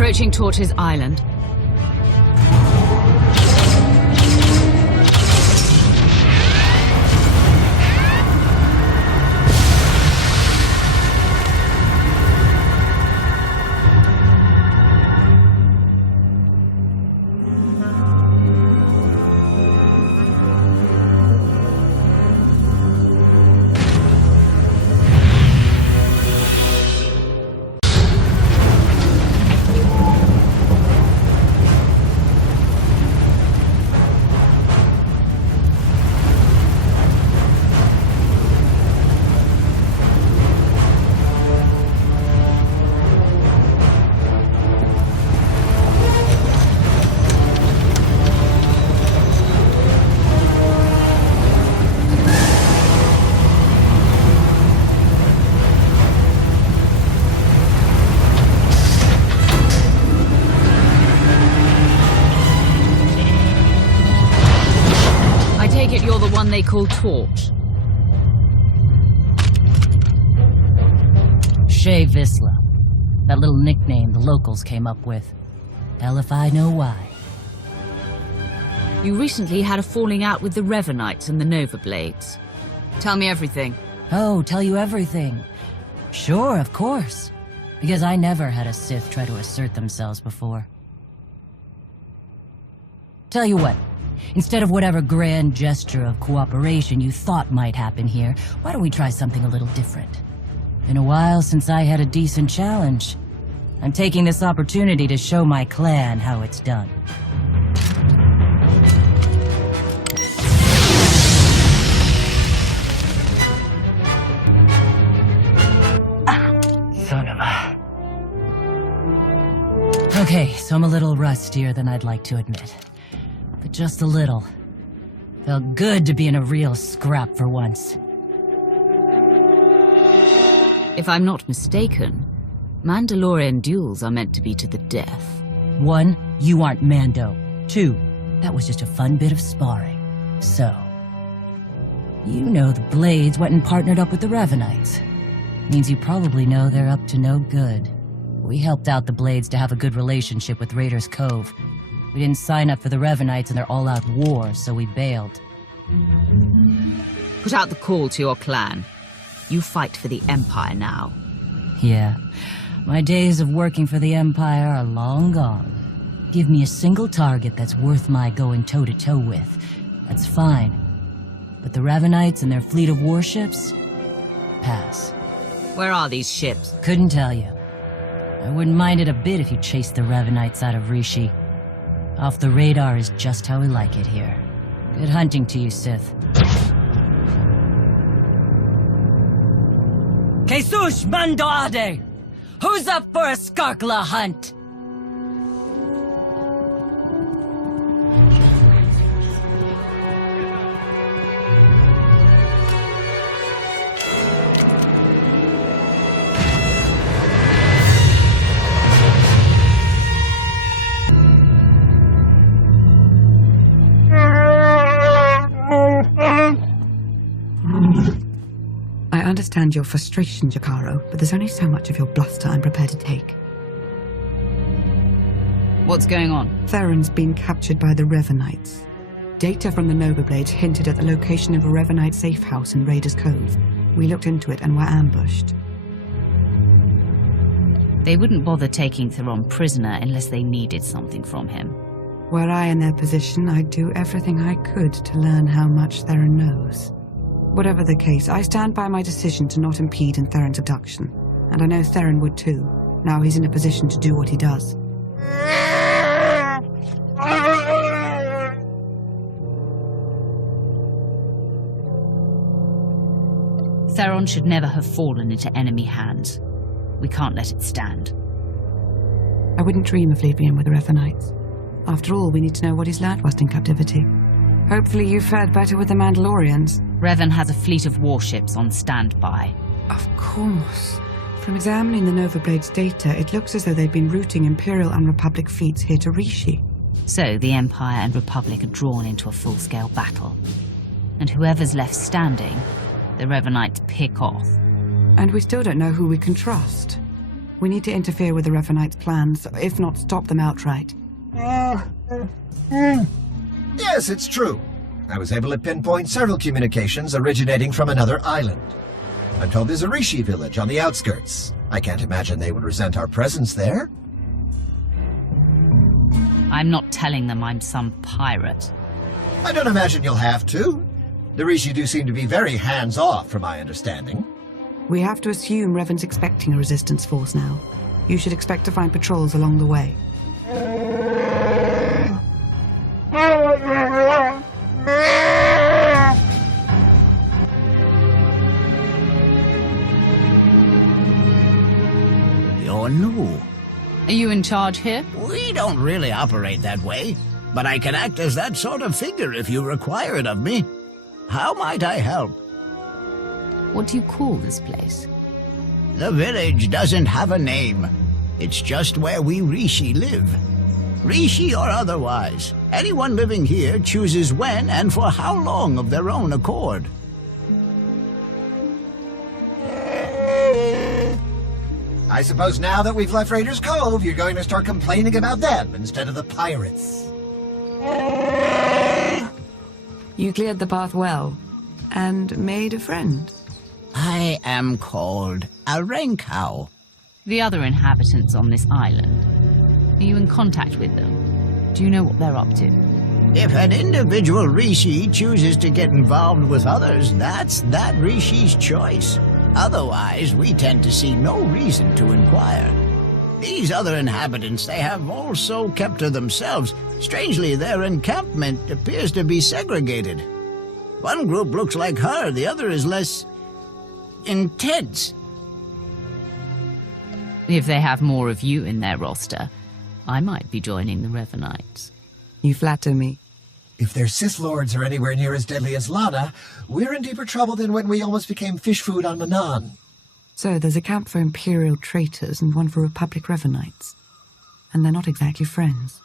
Approaching Tortoise Island. You're the one they call Torch. Shay Visla. That little nickname the locals came up with. Hell if I know why. You recently had a falling out with the Revanites and the Nova Blades. Tell me everything. Oh, tell you everything. Sure, of course. Because I never had a Sith try to assert themselves before. Tell you what. Instead of whatever grand gesture of cooperation you thought might happen here, why don't we try something a little different? Been a while since I had a decent challenge. I'm taking this opportunity to show my clan how it's done. Son of a... Okay, so I'm a little rustier than I'd like to admit. But just a little. Felt good to be in a real scrap for once. If I'm not mistaken, Mandalorian duels are meant to be to the death. 1, you aren't Mando. 2, that was just a fun bit of sparring. So, you know the Blades went and partnered up with the Revanites. Means you probably know they're up to no good. We helped out the Blades to have a good relationship with Raiders Cove. We didn't sign up for the Revanites and their all-out war, so we bailed. Put out the call to your clan. You fight for the Empire now. Yeah, my days of working for the Empire are long gone. Give me a single target that's worth my going toe-to-toe with. That's fine. But the Revanites and their fleet of warships? Pass. Where are these ships? Couldn't tell you. I wouldn't mind it a bit if you chased the Revanites out of Rishi. Off the radar is just how we like it here. Good hunting to you, Sith. Jesus Mandoade! Who's up for a Skarkla hunt? I understand your frustration, Jakaro, but there's only so much of your bluster I'm prepared to take. What's going on? Theron's been captured by the Revanites. Data from the Nova Blades hinted at the location of a Revanite safe house in Raiders Cove. We looked into it and were ambushed. They wouldn't bother taking Theron prisoner unless they needed something from him. Were I in their position, I'd do everything I could to learn how much Theron knows. Whatever the case, I stand by my decision to not impede in Theron's abduction. And I know Theron would too. Now he's in a position to do what he does. Theron should never have fallen into enemy hands. We can't let it stand. I wouldn't dream of leaving him with the Revanites. After all, we need to know what he's learned whilst in captivity. Hopefully you fared better with the Mandalorians. Revan has a fleet of warships on standby. Of course. From examining the Nova Blades data, it looks as though they've been routing Imperial and Republic fleets here to Rishi. So the Empire and Republic are drawn into a full-scale battle. And whoever's left standing, the Revanites pick off. And we still don't know who we can trust. We need to interfere with the Revanites' plans, if not stop them outright. Yes, it's true. I was able to pinpoint several communications originating from another island. I'm told there's a Rishi village on the outskirts. I can't imagine they would resent our presence there. I'm not telling them I'm some pirate. I don't imagine you'll have to. The Rishi do seem to be very hands-off, from my understanding. We have to assume Revan's expecting a resistance force now. You should expect to find patrols along the way. You're new. Are you in charge here? We don't really operate that way, but I can act as that sort of figure if you require it of me. How might I help? What do you call this place? The village doesn't have a name. It's just where we Rishi live. Rishi or otherwise, anyone living here chooses when and for how long of their own accord. I suppose now that we've left Raiders Cove, you're going to start complaining about them instead of the pirates. You cleared the path well, and made a friend. I am called a Renkau. The other inhabitants on this island. Are you in contact with them? Do you know what they're up to? If an individual Rishi chooses to get involved with others, that's that Rishi's choice. Otherwise, we tend to see no reason to inquire. These other inhabitants, they have also kept to themselves. Strangely, their encampment appears to be segregated. One group looks like her, the other is less intense. If they have more of you in their roster, I might be joining the Revanites. You flatter me. If their Sith Lords are anywhere near as deadly as Lana, we're in deeper trouble than when we almost became fish food on Manan. So there's a camp for Imperial traitors and one for Republic Revanites. And they're not exactly friends.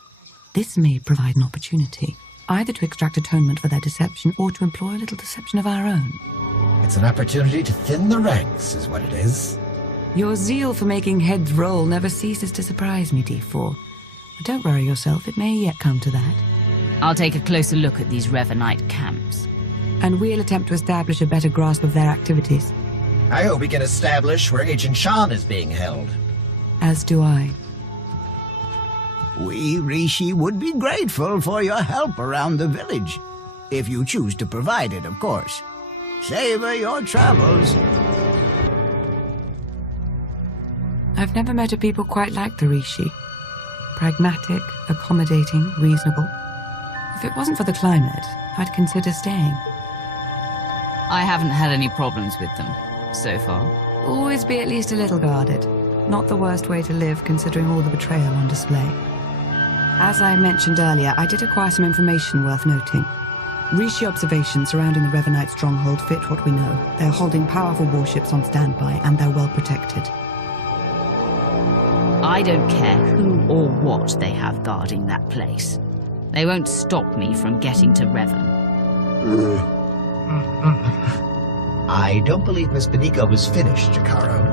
This may provide an opportunity, either to extract atonement for their deception or to employ a little deception of our own. It's an opportunity to thin the ranks, is what it is. Your zeal for making heads roll never ceases to surprise me, D4. But don't worry yourself, it may yet come to that. I'll take a closer look at these Revanite camps. And we'll attempt to establish a better grasp of their activities. I hope we can establish where Agent Shan is being held. As do I. We, Rishi, would be grateful for your help around the village. If you choose to provide it, of course. Savor your travels. I've never met a people quite like the Rishi. Pragmatic, accommodating, reasonable. If it wasn't for the climate, I'd consider staying. I haven't had any problems with them, so far. Always be at least a little guarded. Not the worst way to live, considering all the betrayal on display. As I mentioned earlier, I did acquire some information worth noting. Rishi observations surrounding the Revanite stronghold fit what we know. They're holding powerful warships on standby, and they're well protected. I don't care who or what they have guarding that place. They won't stop me from getting to Revan. I don't believe Miss Benika was finished, Jakaro.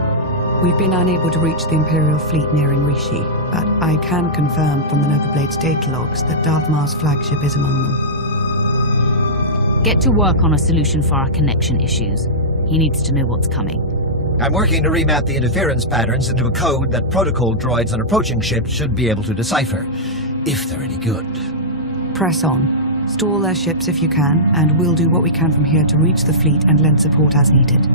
We've been unable to reach the Imperial fleet nearing Rishi, but I can confirm from the Novablade's data logs that Darth Mar's flagship is among them. Get to work on a solution for our connection issues. He needs to know what's coming. I'm working to remap the interference patterns into a code that protocol droids on approaching ships should be able to decipher, if they're any good. Press on. Stall their ships if you can, and we'll do what we can from here to reach the fleet and lend support as needed.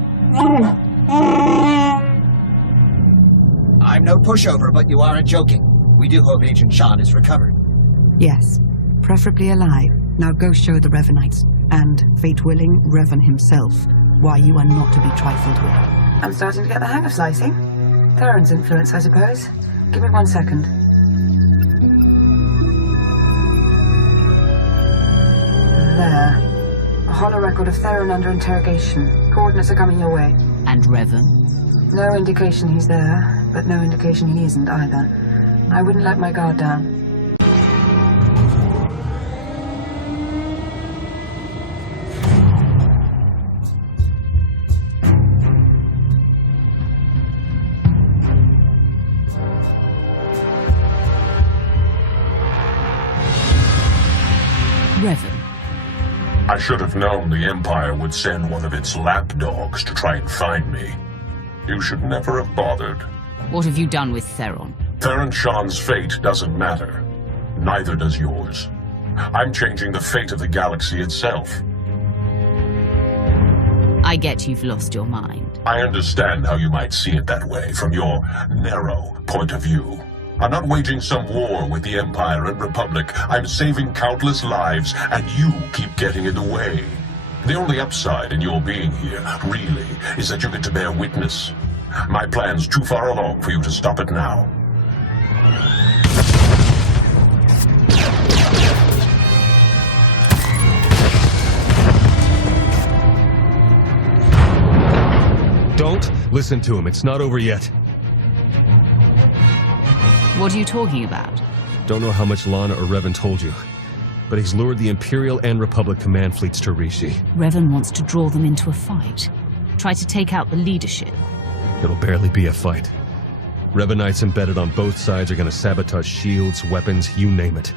I'm no pushover, but you aren't joking. We do hope Agent Shan is recovered. Yes, preferably alive. Now go show the Revanites, and, fate willing, Revan himself, why you are not to be trifled with. I'm starting to get the hang of slicing. Theron's influence, I suppose. Give me 1 second. There. A hollow record of Theron under interrogation. Coordinates are coming your way. And Revan? No indication he's there, but no indication he isn't either. I wouldn't let my guard down. Revan. I should have known the Empire would send one of its lapdogs to try and find me. You should never have bothered. What have you done with Theron? Theron Shan's fate doesn't matter. Neither does yours. I'm changing the fate of the galaxy itself. I get you've lost your mind. I understand how you might see it that way from your narrow point of view. I'm not waging some war with the Empire and Republic. I'm saving countless lives, and you keep getting in the way. The only upside in your being here, really, is that you get to bear witness. My plan's too far along for you to stop it now. Don't listen to him. It's not over yet. What are you talking about? Don't know how much Lana or Revan told you, but he's lured the Imperial and Republic command fleets to Rishi. Revan wants to draw them into a fight. Try to take out the leadership. It'll barely be a fight. Revanites embedded on both sides are gonna sabotage shields, weapons, you name it.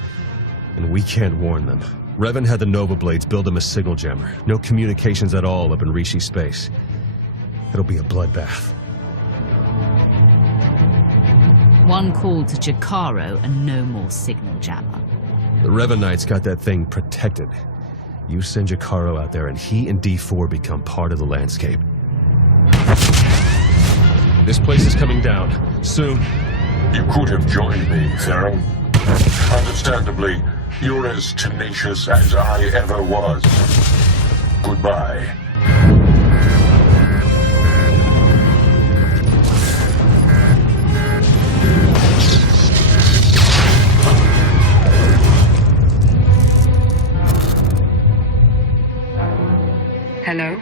And we can't warn them. Revan had the Nova Blades build him a signal jammer. No communications at all up in Rishi space. It'll be a bloodbath. One call to Jakaro and no more signal jammer. The Revanites got that thing protected. You send Jakaro out there and he and D4 become part of the landscape. This place is coming down. Soon. You could have joined me, Theron. Understandably, you're as tenacious as I ever was. Goodbye. Hello?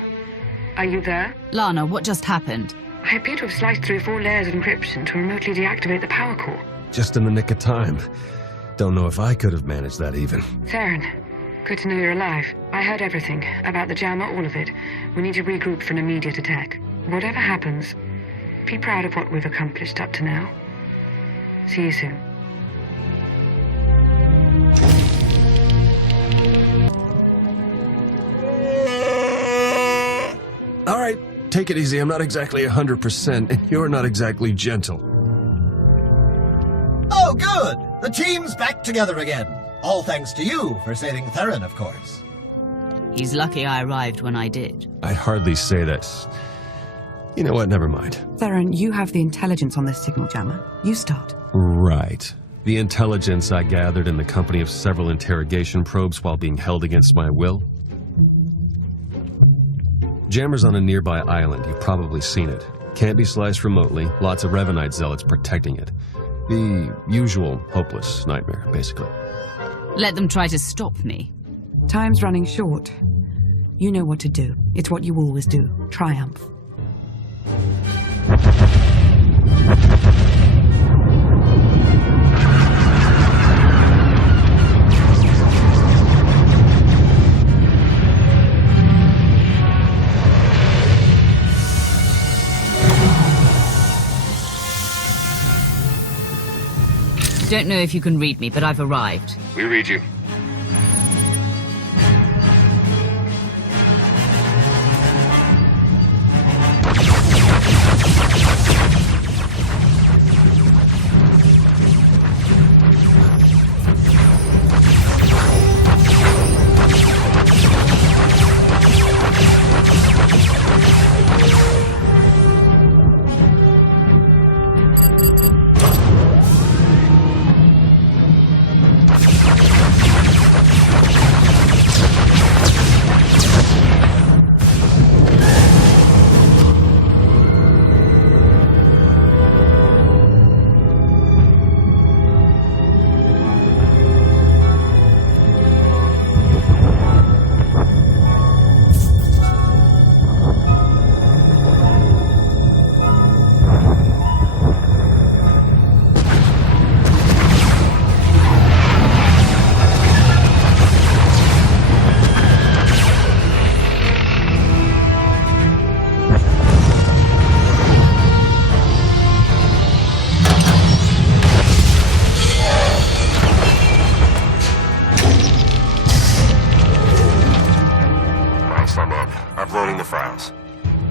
Are you there? Lana, what just happened? I appear to have sliced through 4 layers of encryption to remotely deactivate the power core. Just in the nick of time. Don't know if I could have managed that even. Theron, good to know you're alive. I heard everything. About the jammer, all of it. We need to regroup for an immediate attack. Whatever happens, be proud of what we've accomplished up to now. See you soon. All right, take it easy. I'm not exactly 100%, and you're not exactly gentle. Oh, good! The team's back together again. All thanks to you for saving Theron, of course. He's lucky I arrived when I did. I'd hardly say that. You know what? Never mind. Theron, you have the intelligence on this signal jammer. You start. Right. The intelligence I gathered in the company of several interrogation probes while being held against my will. Jammer's on a nearby island. You've probably seen it. Can't be sliced remotely. Lots of Revanite zealots protecting it. The usual hopeless nightmare, basically. Let them try to stop me. Time's running short. You know what to do. It's what you always do. Triumph. Don't know if you can read me, but I've arrived. We read you.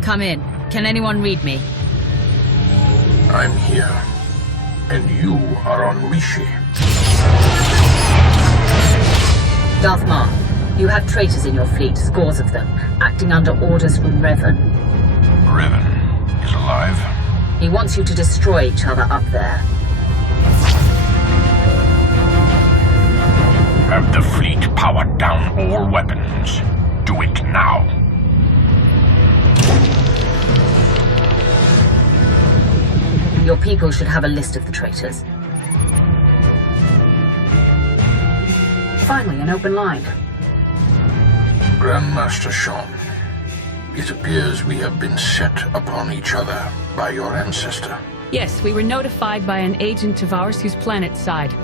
come in. Can anyone read me? I'm here. And you are on Rishi. Darth Maul, you have traitors in your fleet, scores of them, acting under orders from Revan. Revan is alive. He wants you to destroy each other up there. Have the fleet powered down all weapons. Do it now. Your people should have a list of the traitors. Finally, an open line. Grandmaster Sean, it appears we have been set upon each other by your ancestor. Yes, we were notified by an agent of ours whose planet's side.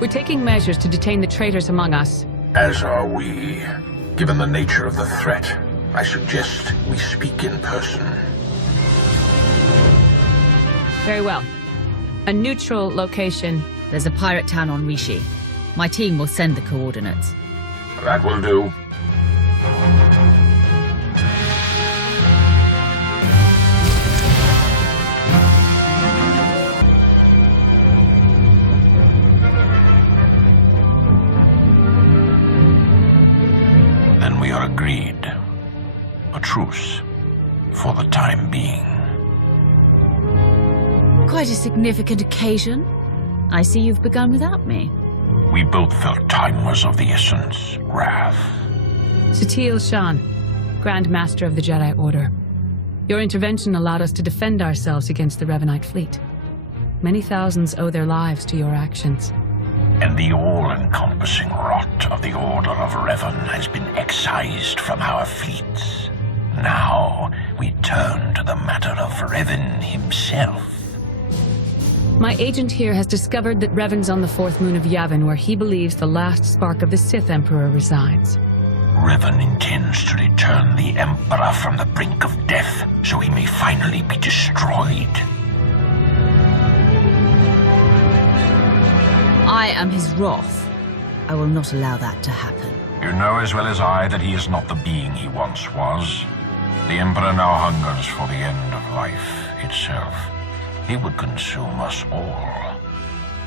We're taking measures to detain the traitors among us. As are we. Given the nature of the threat, I suggest we speak in person. Very well. A neutral location. There's a pirate town on Rishi. My team will send the coordinates. That will do. Then we are agreed. A truce. For the time being. Quite a significant occasion. I see you've begun without me. We both felt time was of the essence, Wrath. Satele Shan, Grand Master of the Jedi Order. Your intervention allowed us to defend ourselves against the Revanite fleet. Many thousands owe their lives to your actions. And the all-encompassing rot of the Order of Revan has been excised from our fleets. Now we turn to the matter of Revan himself. My agent here has discovered that Revan's on the fourth moon of Yavin, where he believes the last spark of the Sith Emperor resides. Revan intends to return the Emperor from the brink of death, so he may finally be destroyed. I am his wrath. I will not allow that to happen. You know as well as I that he is not the being he once was. The Emperor now hungers for the end of life itself. He would consume us all,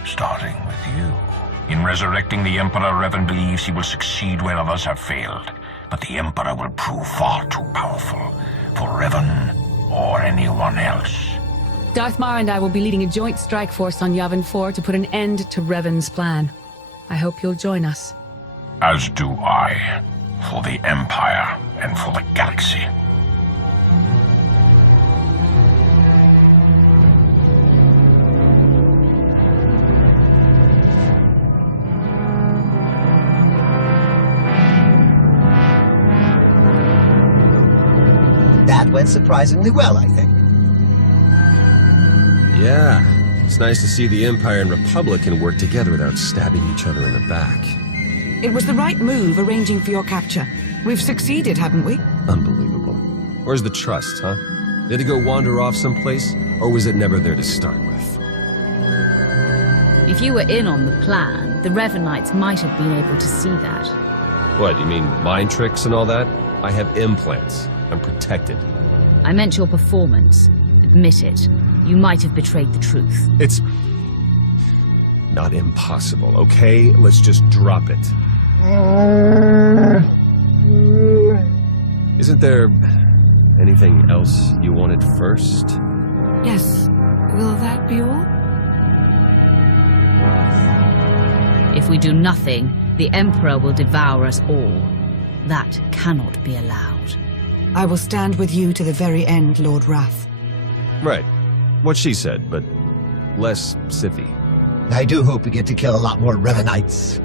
starting with you. In resurrecting the Emperor, Revan believes he will succeed where others have failed. But the Emperor will prove far too powerful for Revan or anyone else. Darth Maul and I will be leading a joint strike force on Yavin 4 to put an end to Revan's plan. I hope you'll join us. As do I, for the Empire and for the galaxy. That went surprisingly well, I think. Yeah, it's nice to see the Empire and Republic can work together without stabbing each other in the back. It was the right move arranging for your capture. We've succeeded, haven't we? Unbelievable. Where's the trust, huh? Did it go wander off someplace, or was it never there to start with? If you were in on the plan, the Revanites might have been able to see that. What, you mean mind tricks and all that? I have implants. I'm protected. I meant your performance. Admit it. You might have betrayed the truth. It's not impossible, okay? Let's just drop it. Isn't there anything else you wanted first? Yes. Will that be all? If we do nothing, the Emperor will devour us all. That cannot be allowed. I will stand with you to the very end, Lord Wrath. Right. What she said, but less Sithy. I do hope we get to kill a lot more Revanites.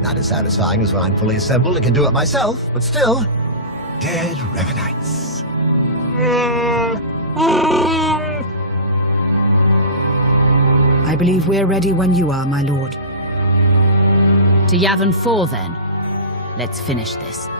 Not as satisfying as when I'm fully assembled and can do it myself, but still, dead Revanites. I believe we're ready when you are, my lord. To Yavin 4, then. Let's finish this.